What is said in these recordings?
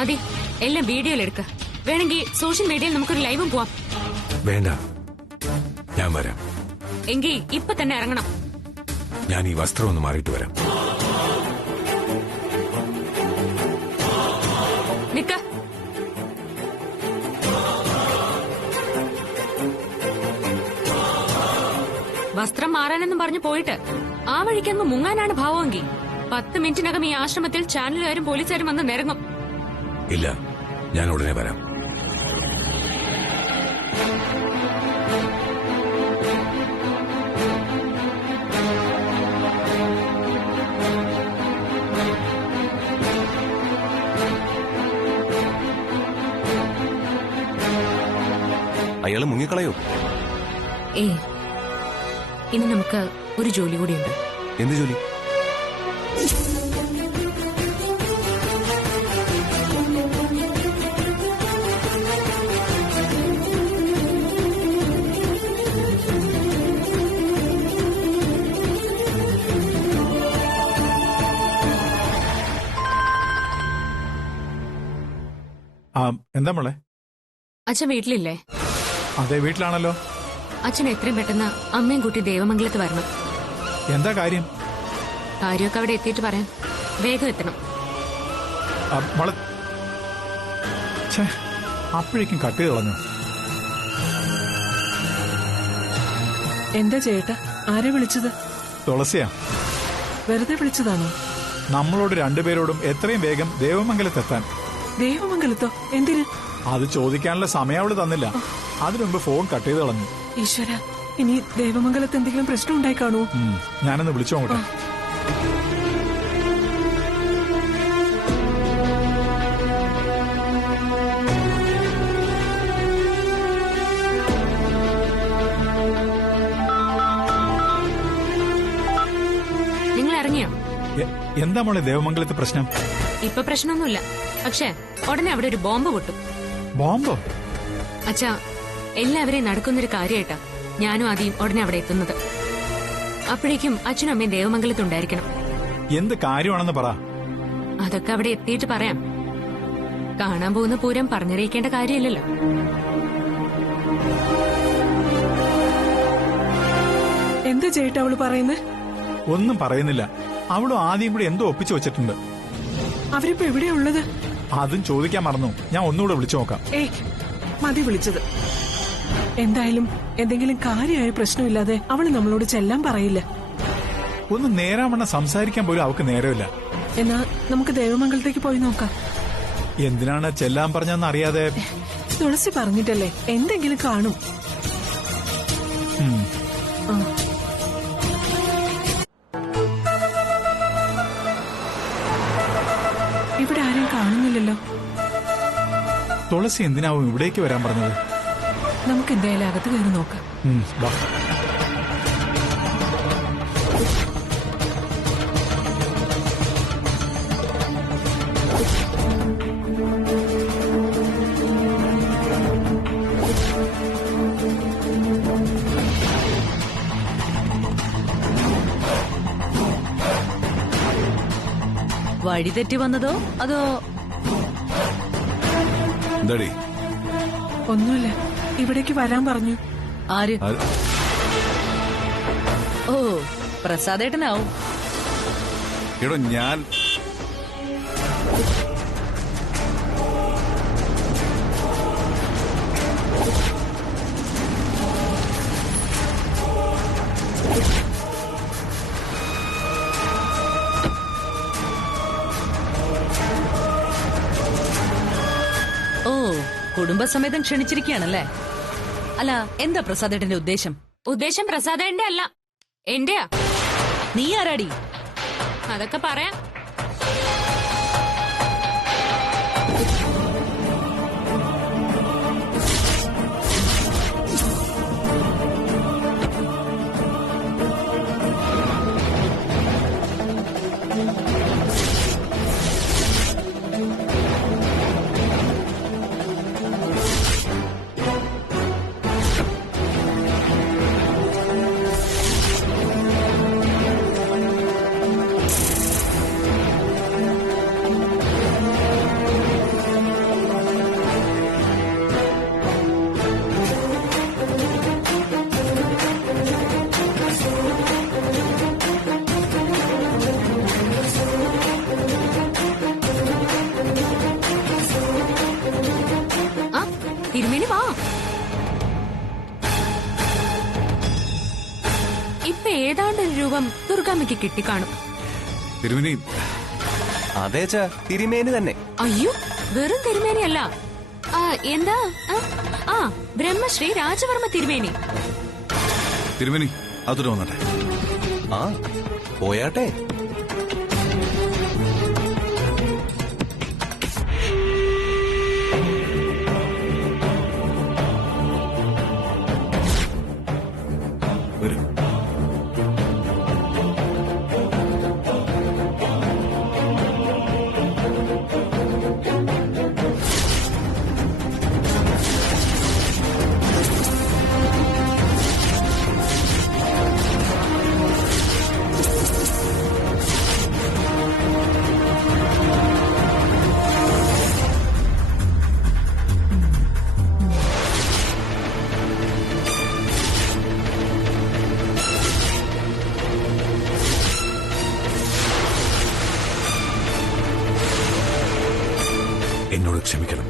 ആദി എല്ലാം വീഡിയോയിലെടുക്ക. വേണമെങ്കിൽ സോഷ്യൽ മീഡിയയിൽ നമുക്കൊരു ലൈവും പോവാം. വേണ്ട, ഞാൻ വരാം. എങ്കിൽ ഇപ്പൊ തന്നെ ഇറങ്ങണം. ഞാൻ ഈ വസ്ത്രം ഒന്ന് മാറിയിട്ട് വരാം. നിക്ക. വസ്ത്രം മാറാനെന്നും പറഞ്ഞു പോയിട്ട് ആ വഴിക്കങ്ങ് മുങ്ങാനാണ് ഭാവമെങ്കിൽ 10 മിനിറ്റിനകം ഈ ആശ്രമത്തിൽ ചാനലുകാരും പോലീസുകാരും വന്ന് നിരങ്ങും. ഇല്ല, ഞാൻ ഉടനെ വരാം. അയാള് മുങ്ങിക്കളയോ? ഇനി നമുക്ക് ഒരു ജോലി കൂടിയുണ്ട്. എന്ത് ജോലി? എന്താ മോളെ? അച്ഛൻ വീട്ടിലില്ലേ? അതെ, വീട്ടിലാണല്ലോ. അച്ഛൻ എത്രയും പെട്ടെന്ന് അമ്മയും കൂട്ടി ദേവമംഗലത്ത് വരണം. എന്താ കാര്യം? കാര്യമൊക്കെ അവിടെ എത്തിയിട്ട് പറയാം. വേഗം എത്തണം. മോളെ, അപ്പോഴേക്കും കട്ട് കളഞ്ഞു. എന്താ ചേട്ടാ, ആരെ വിളിച്ചത്? തുളസിയാ. വെറുതെ വിളിച്ചതാണോ? നമ്മളോട് രണ്ടുപേരോടും എത്രയും വേഗം ദേവമംഗലത്തെത്താൻ. ദേവമംഗലത്തോ? എന്തിന്? അത് ചോദിക്കാനുള്ള സമയം അവള് തന്നില്ല. അതിനു മുമ്പ് ഫോൺ കട്ട് ചെയ്ത് കളഞ്ഞു. ഈശ്വര, ഇനി ദേവമംഗലത്ത് എന്തെങ്കിലും പ്രശ്നം ഉണ്ടായി കാണൂ. ഞാനൊന്ന് വിളിച്ചു നോക്കട്ടെ. നിങ്ങൾ ഇറങ്ങിയോ? എന്താ മോളെ ദേവമംഗലത്ത് പ്രശ്നം? ഇപ്പൊ പ്രശ്നമൊന്നുമില്ല, പക്ഷെ ഉടനെ അവിടെ ഒരു ബോംബ് പൊട്ടും. ബോംബോ? അച്ഛാ, എല്ലാവരെയും നടക്കുന്നൊരു കാര്യമായിട്ടാ ഞാനും ആദ്യം ഉടനെ അവിടെ എത്തുന്നത്. അപ്പോഴേക്കും അച്ഛനും അമ്മയും ദേവമംഗലത്തുണ്ടായിരിക്കണം. എന്ത് കാര്യമാണെന്ന് പറ. അതൊക്കെ അവിടെ എത്തിയിട്ട് പറയാം. കാണാൻ പോകുന്ന പൂരം പറഞ്ഞറിയിക്കേണ്ട കാര്യമില്ലല്ലോ. എന്താ ചേട്ടാ അവള് പറയുന്നത്? ഒന്നും പറയുന്നില്ല. അവളും ആദ്യം കൂടി എന്തോ ഒപ്പിച്ചു വെച്ചിട്ടുണ്ട്. അവരിപ്പോ എവിടെയാ ഉള്ളത്? അതും ചോദിക്കാൻ മറന്നു. ഞാൻ ഒന്നുകൂടെ വിളിച്ചു നോക്കാം. മതി വിളിച്ചത്. എന്തായാലും എന്തെങ്കിലും കാര്യമായ പ്രശ്നമില്ലാതെ അവള് നമ്മളോട് ചെല്ലാൻ പറയില്ല. ഒന്ന് നേരാവണ്ണം സംസാരിക്കാൻ പോലും അവൾക്ക് നേരമില്ല. എന്നാ നമുക്ക് ദേവമംഗലത്തേക്ക് പോയി നോക്കാം. എന്തിനാണ് ചെല്ലാൻ പറഞ്ഞെന്ന് അറിയാതെ? തുളസി പറഞ്ഞിട്ടല്ലേ, എന്തെങ്കിലും കാണും. ഇവിടെ ആരും കാണുന്നില്ലല്ലോ. തുളസി എന്തിനാവും ഇവിടേക്ക് വരാൻ പറഞ്ഞത്? നമുക്ക് എന്തായാലും അകത്ത് കയറി നോക്കാം. വാ. വഴി തെറ്റി വന്നതോ അതോ? എന്താടി? ഒന്നുമില്ല, ഇവിടേക്ക് വരാൻ പറഞ്ഞു. ആര്? ഓ, പ്രസാദേട്ടനാവും. എടോ, ഞാൻ ഓ, കുടുംബസമേതം ക്ഷണിച്ചിരിക്കുകയാണല്ലേ? അല്ല, എന്താ പ്രസാദേട്ടന്റെ ഉദ്ദേശം? ഉദ്ദേശം പ്രസാദേട്ടന്റെ അല്ല, എന്റെയാ. നീ ആരാടി? അതൊക്കെ പറയാം. ദുർഗാമ്മയ്ക്ക് കിട്ടിക്കാണും. തിരുമേനി. അതേച്ചാ, തിരുമേനി തന്നെ. അയ്യോ, വെറും തിരുമേനിയല്ല. എന്താ? ബ്രഹ്മശ്രീ രാജവർമ്മ തിരുമേനി. തിരുമേനി അതോടെ വന്നട്ടെ. ആ, പോയാട്ടെ. വരും. എന്നോട് ക്ഷമിക്കണം.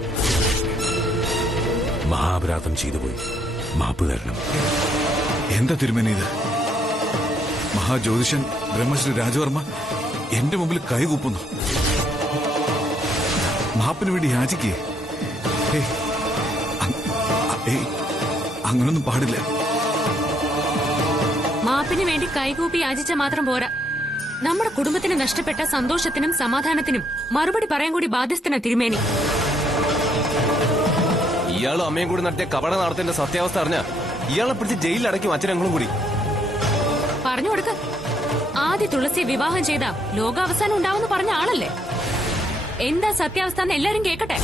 മഹാപരാധം ചെയ്തുപോയി. മാപ്പ് തരണം. എന്താ തിരുമേനി ഇത്? മഹാജ്യോതിഷൻ ബ്രഹ്മശ്രീ രാജവർമ്മ എന്റെ മുമ്പിൽ കൈകൂപ്പുന്നു. മാപ്പിന് വേണ്ടി യാചിക്കേ? അങ്ങനൊന്നും പാടില്ല. മാപ്പിന് വേണ്ടി കൈകൂപ്പി യാചിച്ച മാത്രം പോരാ. നമ്മുടെ കുടുംബത്തിന് നഷ്ടപ്പെട്ട സന്തോഷത്തിനും സമാധാനത്തിനും മറുപടി പറയാൻ കൂടി ബാധ്യസ്ഥന തിരുമേനി. ഇയാളും അമ്മയും കൂടി നടത്തിയ കപട നടത്തിന്റെ സത്യാവസ്ഥ അറിഞ്ഞ ഇയാളെ പിടിച്ച് ജയിലിൽ അടയ്ക്കും അച്ഛനങ്ങളും കൂടി. പറഞ്ഞു കൊടുക്ക. ആദ്യ തുളസി വിവാഹം ചെയ്ത ലോകാവസാനം ഉണ്ടാവുമെന്ന് പറഞ്ഞ ആളല്ലേ. എന്താ സത്യാവസ്ഥ എന്ന് എല്ലാരും കേക്കട്ടെ.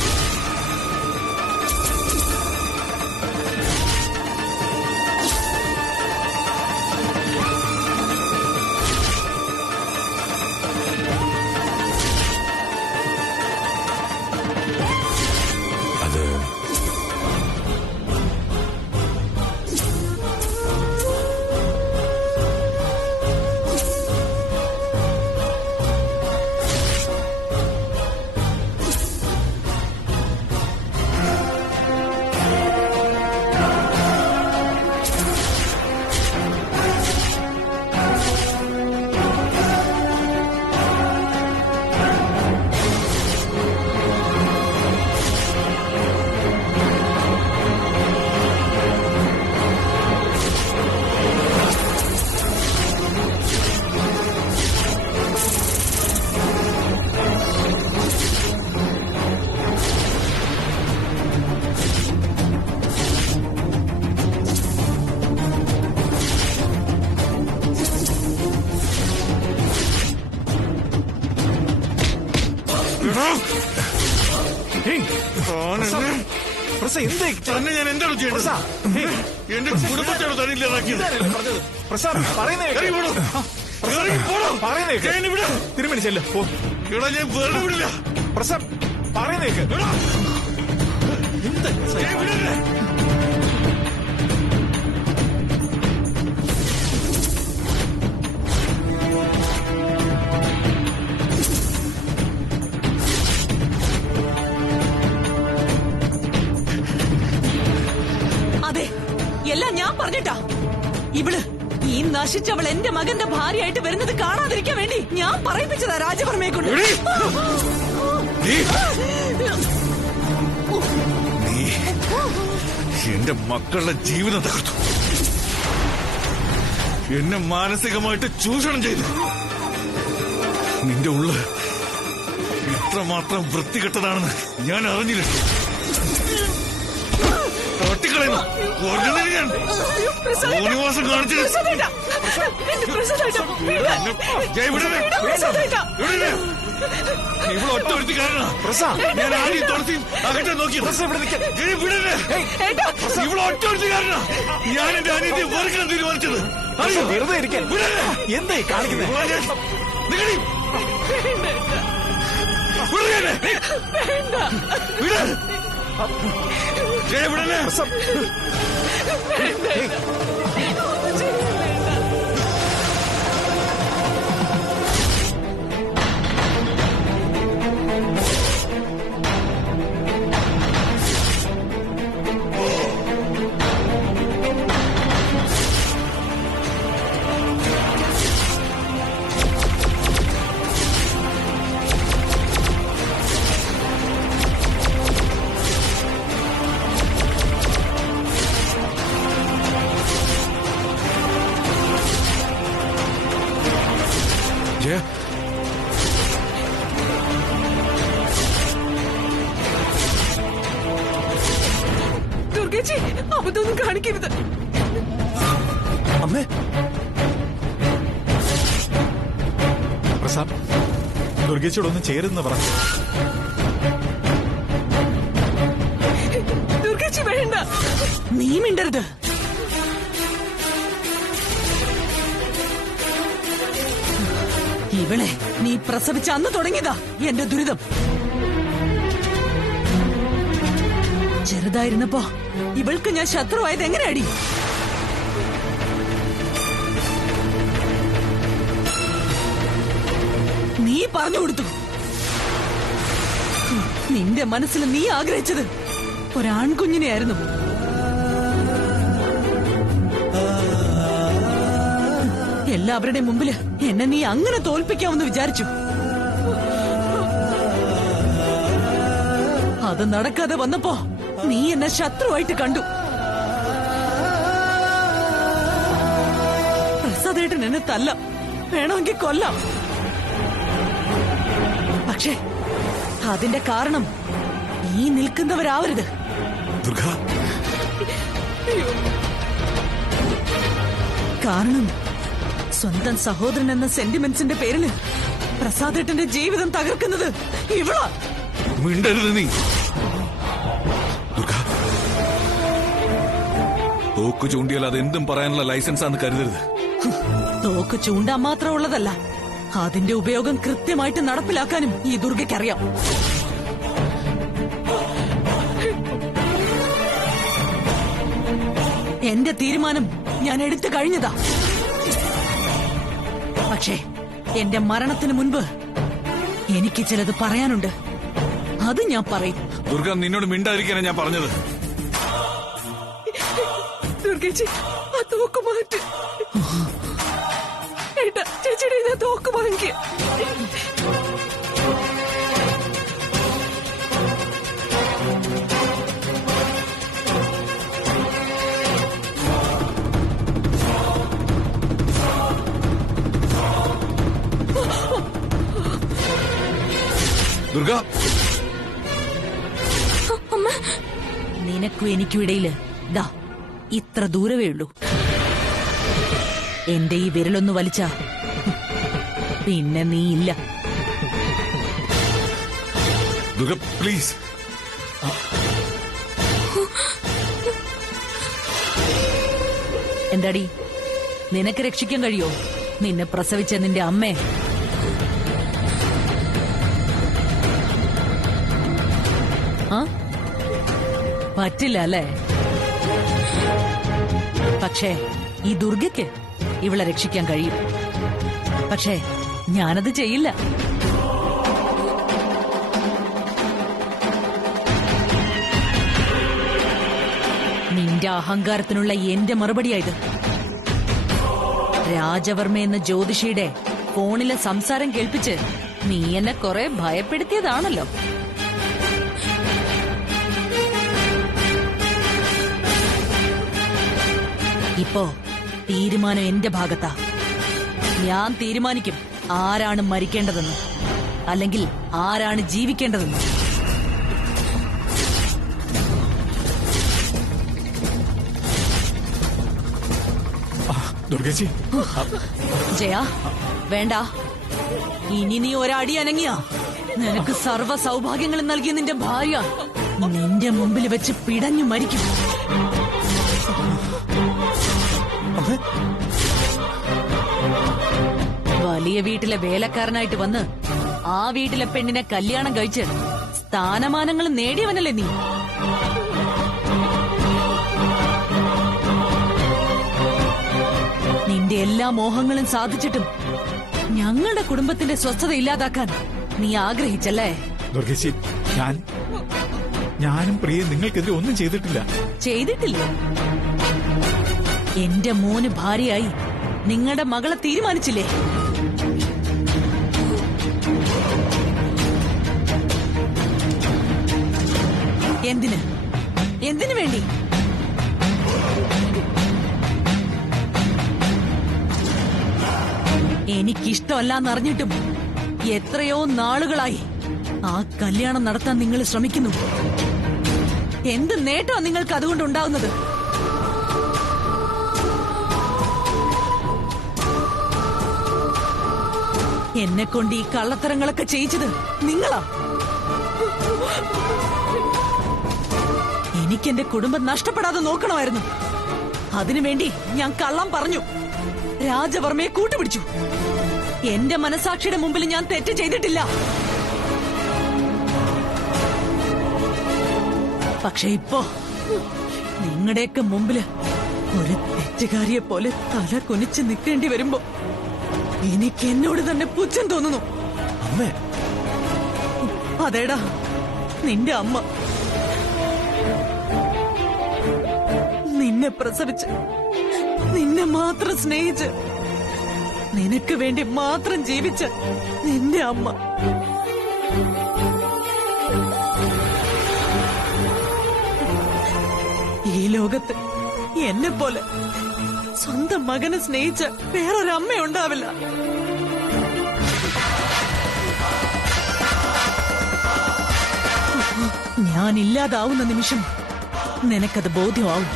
തന്നെ ഞാൻ എന്താണ് ചെയ്യേണ്ടത്? എന്റെ കുടുംബത്തോട് തന്നില്ലാതാക്കിയത്. തിരുമണി ചെല്ല. ഇവിടെ ഞാൻ വെറുതെ വിടില്ല. പറയുന്നേക്ക്. അതെ, എല്ലാം ഞാൻ പറഞ്ഞിട്ടാ. ഇവള് ഈ നശിച്ചവൾ എന്റെ മകന്റെ ഭാര്യയായിട്ട് വരുന്നത് കാണാതിരിക്കാൻ വേണ്ടി ഞാൻ പറയിപ്പിച്ചതാ രാജവർമ്മയെ കൊണ്ട്. നീ എന്റെ മക്കളുടെ ജീവിതം തകർത്തു. എന്നെ മാനസികമായിട്ട് ചൂഷണം ചെയ്തു. നിന്റെ ഉള്ള് ഇത്രമാത്രം വൃത്തികെട്ടതാണെന്ന് ഞാൻ അറിഞ്ഞില്ല. ഒട്ടിക്കളയുന്നു. ഞാൻ യൂണിവേഴ്സം കാണിച്ചത് ഇവിടെ ഒറ്റ ഒരുത്തി കാരണം ഞാൻ ആദ്യം തുളസി അകറ്റെ നോക്കി. ഇവിടെ ഒറ്റ ഒരുത്തി കാരണം ഞാൻ എന്റെ അനിയത്തെ വെറുക്കണം തീരുമാനിച്ചത്. വെറുതെ ഇരിക്കാൻ എന്തായി കാണിക്കുന്നത്? ദുർഗേച്ചി അബദ്ധമൊന്നും കാണിക്കരുത്. അമ്മേ, പ്രസാദ് ദുർഗേച്ചിയോടൊന്നും ചേരുന്ന പറ. ദുർഗേച്ചി വേണ്ട. നീ മിണ്ടരുത്. ഇവളെ നീ പ്രസവിച്ച അന്ന് തുടങ്ങിയതാ എന്റെ ദുരിതം. ചെറുതായിരുന്നപ്പോ ഇവൾക്ക് ഞാൻ ശത്രുവായത് എങ്ങനെയാടി? നീ പറഞ്ഞു കൊടുത്തു. നിന്റെ മനസ്സിൽ നീ ആഗ്രഹിച്ചത് ഒരാൺകുഞ്ഞിനെയായിരുന്നു. എല്ലാവരുടെയും മുമ്പില് എന്നെ നീ അങ്ങനെ തോൽപ്പിക്കാമെന്ന് വിചാരിച്ചു. അത് നടക്കാതെ വന്നപ്പോ നീ എന്നെ ശത്രുവായിട്ട് കണ്ടു. പ്രസാദേട്ടൻ എന്നെ തല്ലാം, വേണമെങ്കിൽ കൊല്ലാം. പക്ഷേ അതിന്റെ കാരണം ഈ നിൽക്കുന്നവരാവരുത്. ദുർഗ, കാരണം സ്വന്തം സഹോദരൻ എന്ന സെന്റിമെന്റ്സിന്റെ പേരില് പ്രസാദേട്ടന്റെ ജീവിതം തകർക്കുന്നത് ഇവളാ. മിണ്ടരുത് നീ. ദുർഗ, തോക്ക് ചൂണ്ടിയാൽ അതെന്തും പറയാനുള്ള ലൈസൻസ് ആണെന്ന് കരുതരുത്. തോക്ക് ചൂണ്ടാൻ മാത്രമുള്ളതല്ല, അതിന്റെ ഉപയോഗം കൃത്യമായിട്ട് നടപ്പിലാക്കാനും ഈ ദുർഗയ്ക്കറിയാം. എന്റെ തീരുമാനം ഞാൻ എടുത്തു കഴിഞ്ഞതാ. പക്ഷേ എന്റെ മരണത്തിന് മുൻപ് എനിക്ക് ചിലത് പറയാനുണ്ട്. അത് ഞാൻ പറയും. ദുർഗ, നിന്നോട് മിണ്ടാതിരിക്കാനാ ഞാൻ പറഞ്ഞത്. ദുർഗേച്ചി ആ തോക്ക് മാറ്റ്. ഏട്ടാ, ചേച്ചിയുടെ തോക്ക് വാങ്ങിക്ക. ദുർഗ, നിനക്കും എനിക്കും ഇടയില് ദാ ഇത്ര ദൂരവേ ഉള്ളൂ. എന്റെ ഈ വിരലൊന്ന് വലിച്ച പിന്നെ നീ ഇല്ല. ദുർഗ പ്ലീസ്. എന്താടി, നിനക്ക് രക്ഷിക്കാൻ കഴിയോ നിന്നെ പ്രസവിച്ച നിന്റെ അമ്മേ? ആ, പറ്റില്ല അല്ലേ? പക്ഷേ ഈ ദുർഗയ്ക്ക് ഇവളെ രക്ഷിക്കാൻ കഴിയും. പക്ഷേ ഞാനത് ചെയ്യില്ല. നിന്റെ അഹങ്കാരത്തിനുള്ള എന്റെ മറുപടിയായത്. രാജവർമ്മ എന്ന ജ്യോതിഷിയുടെ ഫോണിലെ സംസാരം കേൾപ്പിച്ച് നീ എന്നെ കുറെ ഭയപ്പെടുത്തിയതാണല്ലോ. ഇപ്പോ തീരുമാനം എന്റെ ഭാഗത്താ. ഞാൻ തീരുമാനിക്കും ആരാണ് മരിക്കേണ്ടതെന്ന്, അല്ലെങ്കിൽ ആരാണ് ജീവിക്കേണ്ടതെന്ന്. ദുർഗേച്ചി, ജയ, വേണ്ട. ഇനി നീ ഒരടി അനങ്ങിയ നിനക്ക് സർവ്വ സൗഭാഗ്യങ്ങളും നൽകിയ നിന്റെ ഭാര്യ നിന്റെ മുമ്പിൽ വെച്ച് പിടഞ്ഞു മരിക്കും. വലിയ വീട്ടിലെ വേലക്കാരനായിട്ട് വന്ന് ആ വീട്ടിലെ പെണ്ണിനെ കല്യാണം കഴിച്ച് സ്ഥാനമാനങ്ങൾ നേടിയവനല്ലേ നീ? നിന്റെ എല്ലാ മോഹങ്ങളും സാധിച്ചിട്ടും ഞങ്ങളുടെ കുടുംബത്തിന്റെ സ്വസ്ഥത ഇല്ലാതാക്കാൻ നീ ആഗ്രഹിച്ചല്ലേ? ദുർഗേച്ചി, ഞാനും പ്രിയ നിങ്ങൾക്കെതിരെ ഒന്നും ചെയ്തിട്ടില്ല. ചെയ്തിട്ടില്ല. എന്റെ മോന് ഭാര്യയായി നിങ്ങളുടെ മകളെ തീരുമാനിച്ചില്ലേ? എന്തിനു വേണ്ടി? എനിക്കിഷ്ടമല്ലാന്നറിഞ്ഞിട്ടും എത്രയോ നാളുകളായി ആ കല്യാണം നടത്താൻ നിങ്ങൾ ശ്രമിക്കുന്നു. എന്ത് നേട്ടമാണ് നിങ്ങൾക്ക് അതുകൊണ്ടുണ്ടാവുന്നത്? എന്നെ കൊണ്ട് ഈ കള്ളത്തരങ്ങളൊക്കെ ചെയ്യിച്ചത് നിങ്ങളാ. എനിക്കെന്റെ കുടുംബം നഷ്ടപ്പെടാതെ നോക്കണമായിരുന്നു. അതിനുവേണ്ടി ഞാൻ കള്ളം പറഞ്ഞു, രാജവർമ്മയെ കൂട്ടുപിടിച്ചു. എന്റെ മനസാക്ഷിയുടെ മുമ്പിൽ ഞാൻ തെറ്റ് ചെയ്തിട്ടില്ല. പക്ഷെ ഇപ്പോ നിങ്ങളുടെയൊക്കെ മുമ്പില് ഒരു തെറ്റുകാരിയെ പോലെ തല കുനിച്ച് നിൽക്കേണ്ടി വരുമ്പോ എനിക്ക് എന്നോട് തന്നെ പുച്ഛം തോന്നുന്നു. അമ്മേ, അതേടാ, നിന്റെ അമ്മ നിന്നെ പ്രസവിച്ച്, നിന്നെ മാത്രം സ്നേഹിച്ച്, നിനക്ക് വേണ്ടി മാത്രം ജീവിച്ച നിന്റെ അമ്മ. ഈ ലോകത്ത് എന്നെ പോലെ സ്വന്തം മകനെ സ്നേഹിച്ച വേറൊരമ്മയുണ്ടാവില്ല. ഞാൻ ഇല്ലാതാവുന്ന നിമിഷം നിനക്കത് ബോധ്യമാവും.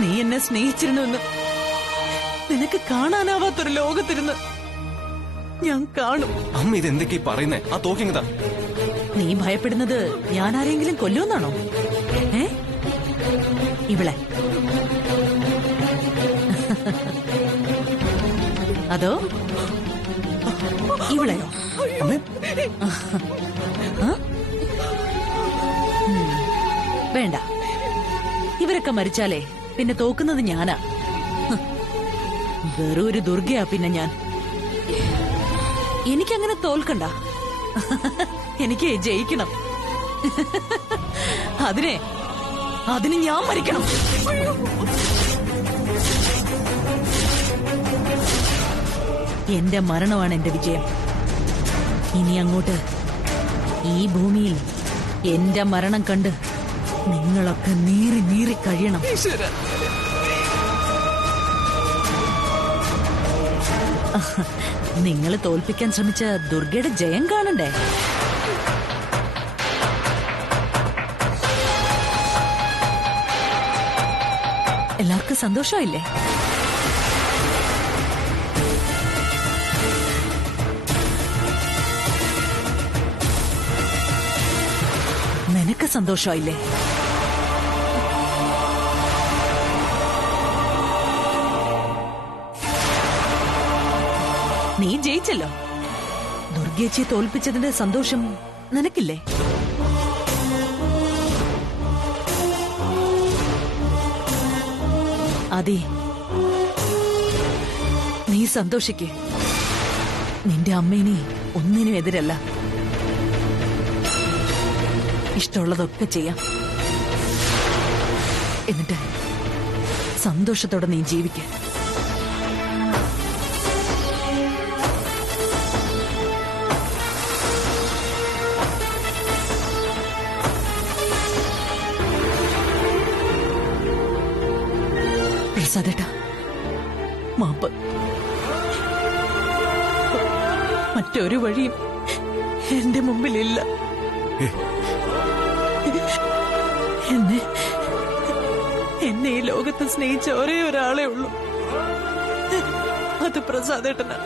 നീ എന്നെ സ്നേഹിച്ചിരുന്നുവെന്ന് നിനക്ക് കാണാനാവാത്തൊരു ലോകത്തിരുന്ന് ഞാൻ കാണും. അമ്മ ഇതെന്തൊക്കെ പറയുന്നേ? ആ തോക്കിങ്ങതാ. നീ ഭയപ്പെടുന്നത് ഞാൻ ആരെങ്കിലും കൊല്ലുമെന്നാണോ? ഇവളെ അതോ ഇവളെയോ? വേണ്ട, ഇവരൊക്കെ മരിച്ചാലേ പിന്നെ തോക്കുന്നത് ഞാനാ. വെറും ഒരു ദുർഗയാ പിന്നെ ഞാൻ. എനിക്കങ്ങനെ തോൽക്കണ്ട, എനിക്ക് ജയിക്കണം. അതിന് ഞാൻ മരിക്കണം. എന്റെ മരണമാണ് എന്റെ വിജയം. ഇനി അങ്ങോട്ട് ഈ ഭൂമിയിൽ എന്റെ മരണം കണ്ട് നിങ്ങളൊക്കെ നീറി നീറി കഴിയണം. നിങ്ങൾ തോൽപ്പിക്കാൻ ശ്രമിച്ച ദുർഗയുടെ ജയം കാണണ്ടേ? എല്ലാവർക്കും സന്തോഷമായില്ലേ? നിനക്ക് സന്തോഷമായില്ലേ? നീ ജയിച്ചല്ലോ. ദുർഗേച്ചിയെ തോൽപ്പിച്ചതിന്റെ സന്തോഷം നിനക്കില്ലേ? അതെ, നീ സന്തോഷിക്ക്. നിന്റെ അമ്മേനെ ഒന്നിനും എതിരല്ല. ഇഷ്ടമുള്ളതൊക്കെ ചെയ്യാം. എന്നിട്ട് സന്തോഷത്തോടെ നീ ജീവിക്ക. പ്രസാദേട്ടാ, മാപ്പ്. മറ്റൊരു വഴിയും എന്റെ മുമ്പിലില്ല. എന്നെ ഈ ലോകത്ത് സ്നേഹിച്ച ഒരേ ഒരാളെ ഉള്ളൂ, അത് പ്രസാദേട്ടനാ.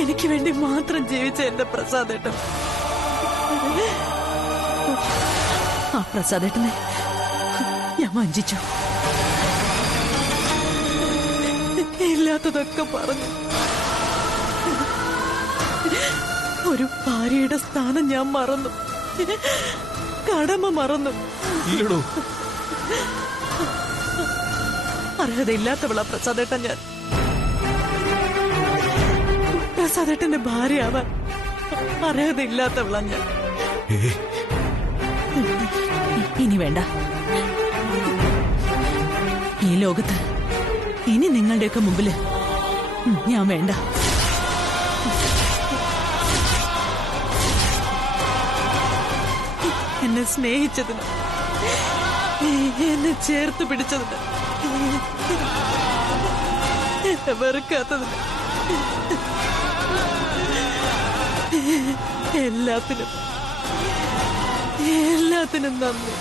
എനിക്ക് വേണ്ടി മാത്രം ജീവിച്ച എന്റെ പ്രസാദേട്ടൻ. ആ പ്രസാദേട്ടനെ ഞാൻ വഞ്ചിച്ചു. ഇല്ലാത്തതൊക്കെ പറഞ്ഞു. ഒരു ഭാര്യയുടെ സ്ഥാനം ഞാൻ മറന്നു, കടമ മറന്നു. അർഹതയില്ലാത്തവളാ പ്രസാദേട്ടൻ ഞാൻ. പ്രസാദേട്ടന്റെ ഭാര്യയാവാൻ അർഹതയില്ലാത്തവളാ ഞാൻ. ഇനി വേണ്ട. ഈ ലോകത്ത് ഇനി നിങ്ങളുടെയൊക്കെ മുമ്പില് ഞാൻ വേണ്ട. എന്നെ സ്നേഹിച്ചതിന്, എന്നെ ചേർത്ത് പിടിച്ചതിന്, എന്നെ വെറുക്കാത്തതിന് എല്ലാത്തിനും നന്ദി.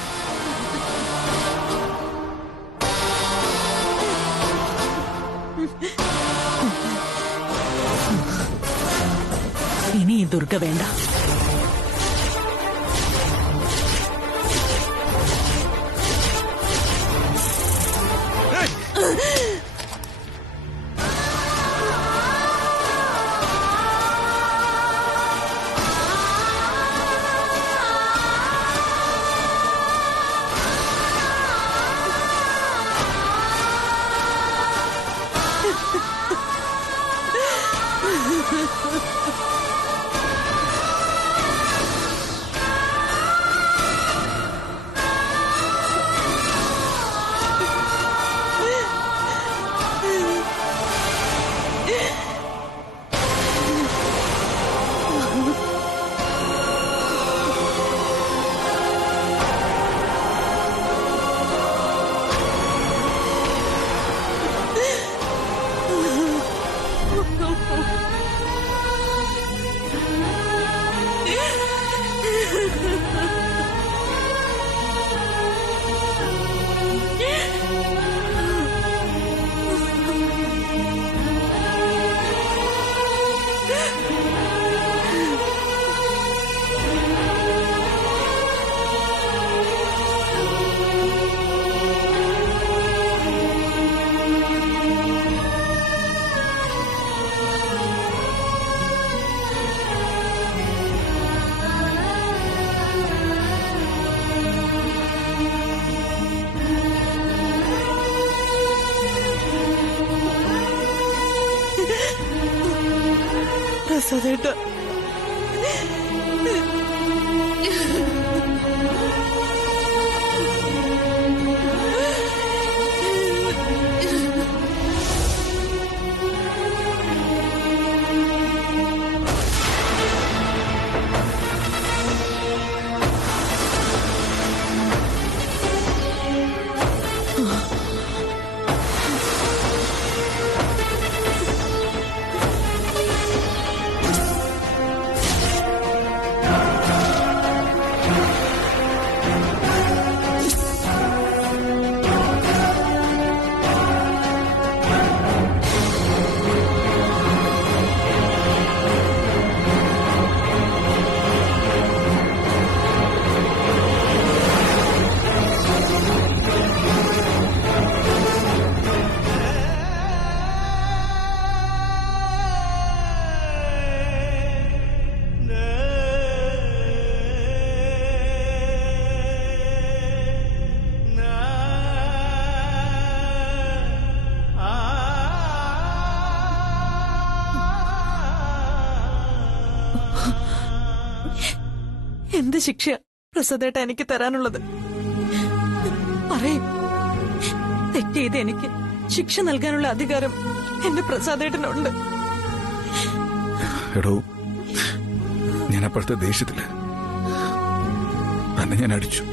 ഇനി ഈ ദുർഗ വേണ്ട. പ്രസാദേട്ട, എന്ത് ശിക്ഷ പ്രസാദേട്ട എനിക്ക് തരാനുള്ളത്? പറയും. തെറ്റ് ചെയ്ത് എനിക്ക് ശിക്ഷ നൽകാനുള്ള അധികാരം എന്റെ പ്രസാദേട്ടനുണ്ട്. എടോ, ഞാൻ അപ്പോഴത്തെ ദേഷ്യത്തില് തന്നെ ഞാൻ അടിച്ചു.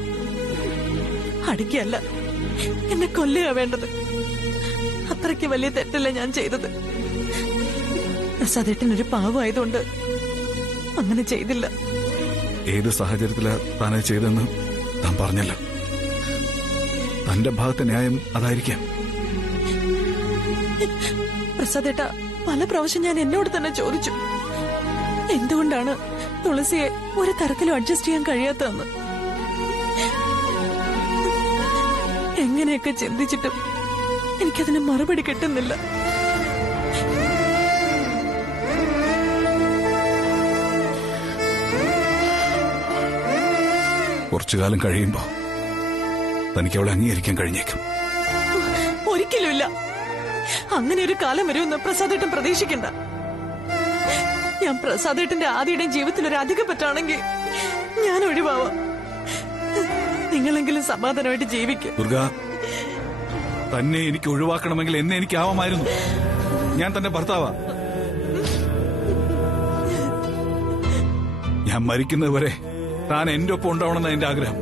അടിക്കല്ല, എന്നെ കൊല്ലുക വേണ്ടത്. അത്രയ്ക്ക് വലിയ തെറ്റല്ല ഞാൻ ചെയ്തത്. പ്രസാദേട്ടനൊരു പാവമായതുകൊണ്ട് അങ്ങനെ ചെയ്തില്ല. ഏത് സാഹചര്യത്തിലാ താനത് ചെയ്തെന്ന് താൻ പറഞ്ഞല്ലോ. തന്റെ ഭാഗത്തെ ന്യായം അതായിരിക്കാം. പ്രസാദേട്ട, പല പ്രാവശ്യം ഞാൻ എന്നോട് തന്നെ ചോദിച്ചു, എന്തുകൊണ്ടാണ് തുളസിയെ ഒരു തരത്തിലും അഡ്ജസ്റ്റ് ചെയ്യാൻ കഴിയാത്തതെന്ന്. എങ്ങനെയൊക്കെ ചിന്തിച്ചിട്ടും എനിക്കതിന് മറുപടി കിട്ടുന്നില്ല. കുറച്ചു കാലം കഴിയുമ്പോ തനിക്ക് അവളെ അംഗീകരിക്കാൻ കഴിഞ്ഞേക്കും. ഒരിക്കലുമില്ല. അങ്ങനെ ഒരു കാലം വരുമെന്ന് പ്രസാദേട്ടൻ പ്രതീക്ഷിക്കണ്ട. ഞാൻ പ്രസാദേട്ടന്റെ ആദ്യയുടെയും ജീവിതത്തിൽ ഒരു അധികം പറ്റാണെങ്കിൽ ഞാൻ ഒഴിവാവാം. നിങ്ങളെങ്കിലും സമാധാനമായിട്ട് ജീവിക്കും. ദുർഗ, തന്നെ എനിക്ക് ഒഴിവാക്കണമെങ്കിൽ എന്നെ എനിക്ക് ആവാമായിരുന്നു. ഞാൻ തന്റെ ഭർത്താവാ. ഞാൻ മരിക്കുന്നതുവരെ താൻ എന്റെ ഒപ്പം ഉണ്ടാവണമെന്ന എന്റെ ആഗ്രഹം.